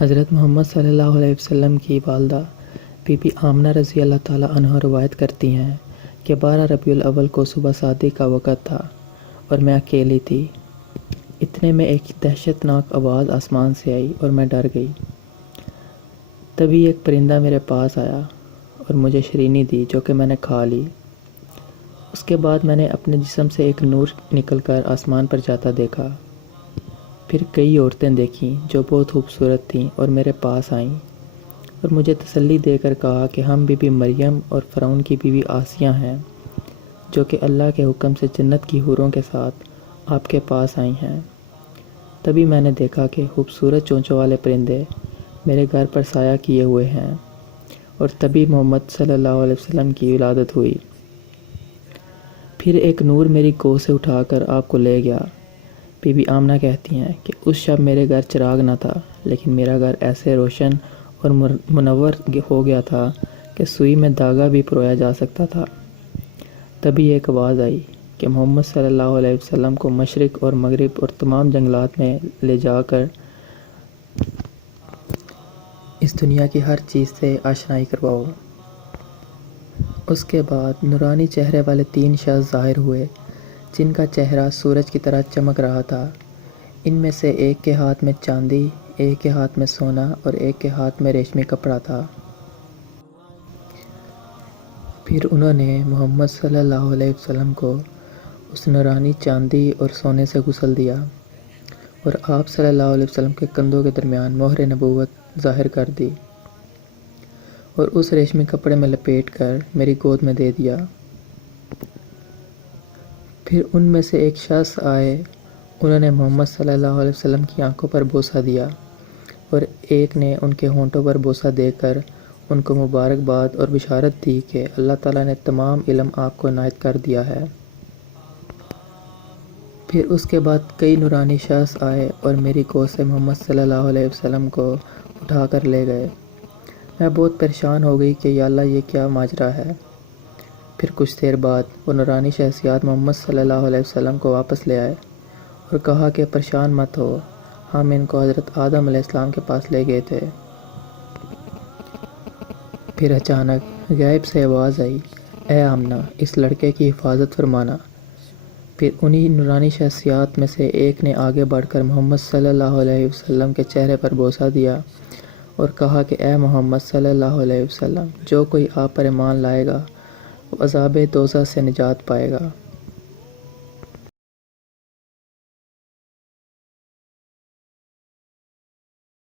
حضرت محمد صلی اللہ علیہ وسلم کی والدہ بی بی آمنہ رضی اللہ تعالیٰ عنہا روایت کرتی ہیں کہ 12 ربیع الاول کو صبح صادق کا وقت تھا اور میں اکیلی تھی۔ اتنے میں ایک دہشت ناک آواز آسمان سے آئی اور میں ڈر گئی۔ تبھی ایک پرندہ میرے پاس آیا اور مجھے شیرینی دی جو کہ میں نے کھا لی۔ اس کے بعد میں نے اپنے جسم سے ایک نور نکل کر آسمان پر جاتا دیکھا۔ پھر کئی عورتیں دیکھیں جو بہت خوبصورت تھیں اور میرے پاس آئیں اور مجھے تسلی دے کر کہا کہ ہم بی بی مریم اور فرعون کی بیوی آسیہ ہیں جو کہ اللہ کے حکم سے جنت کی حوروں کے ساتھ آپ کے پاس آئی ہیں۔ تبھی میں نے دیکھا کہ خوبصورت چونچوں والے پرندے میرے گھر پر سایہ کیے ہوئے ہیں اور تبھی محمد صلی اللہ علیہ وسلم کی ولادت ہوئی۔ پھر ایک نور میری گود سے اٹھا کر آپ کو لے گیا۔ بی بی آمنہ کہتی ہیں کہ اس شب میرے گھر چراغ نہ تھا لیکن میرا گھر ایسے روشن اور منور ہو گیا تھا کہ سوئی میں دھاگا بھی پرویا جا سکتا تھا۔ تبھی ایک آواز آئی کہ محمد صلی اللہ علیہ وسلم کو مشرق اور مغرب اور تمام جنگلات میں لے جا کر اس دنیا کی ہر چیز سے آشنائی کرواؤ۔ اس کے بعد نورانی چہرے والے 3 شخص ظاہر ہوئے جن کا چہرہ سورج کی طرح چمک رہا تھا۔ ان میں سے ایک کے ہاتھ میں چاندی، ایک کے ہاتھ میں سونا اور ایک کے ہاتھ میں ریشمی کپڑا تھا۔ پھر انہوں نے محمد صلی اللہ علیہ وسلم کو اس نورانی چاندی اور سونے سے غسل دیا اور آپ صلی اللہ علیہ وسلم کے کندھوں کے درمیان مہر نبوت ظاہر کر دی اور اس ریشمی کپڑے میں لپیٹ کر میری گود میں دے دیا۔ پھر ان میں سے ایک شخص آئے، انہوں نے محمد صلی اللہ علیہ وسلم کی آنکھوں پر بوسہ دیا اور ایک نے ان کے ہونٹوں پر بوسہ دے کر ان کو مبارکباد اور بشارت دی کہ اللہ تعالیٰ نے تمام علم آپ کو عنایت کر دیا ہے۔ پھر اس کے بعد کئی نورانی شخص آئے اور میری گود سے محمد صلی اللہ علیہ وسلم کو اٹھا کر لے گئے۔ میں بہت پریشان ہو گئی کہ یا اللہ یہ کیا ماجرا ہے۔ پھر کچھ دیر بعد وہ نورانی شخصیات محمد صلی اللہ علیہ وسلم کو واپس لے آئے اور کہا کہ پریشان مت ہو، ہم ان کو حضرت آدم علیہ السلام کے پاس لے گئے تھے۔ پھر اچانک غیب سے آواز آئی، اے آمنہ اس لڑکے کی حفاظت فرمانا۔ پھر انہی نورانی شخصیات میں سے ایک نے آگے بڑھ کر محمد صلی اللہ علیہ وسلم کے چہرے پر بوسہ دیا اور کہا کہ اے محمد صلی اللہ علیہ وسلم، جو کوئی آپ پر ایمان لائے گا وہ عذاب دوزخ سے نجات پائے گا۔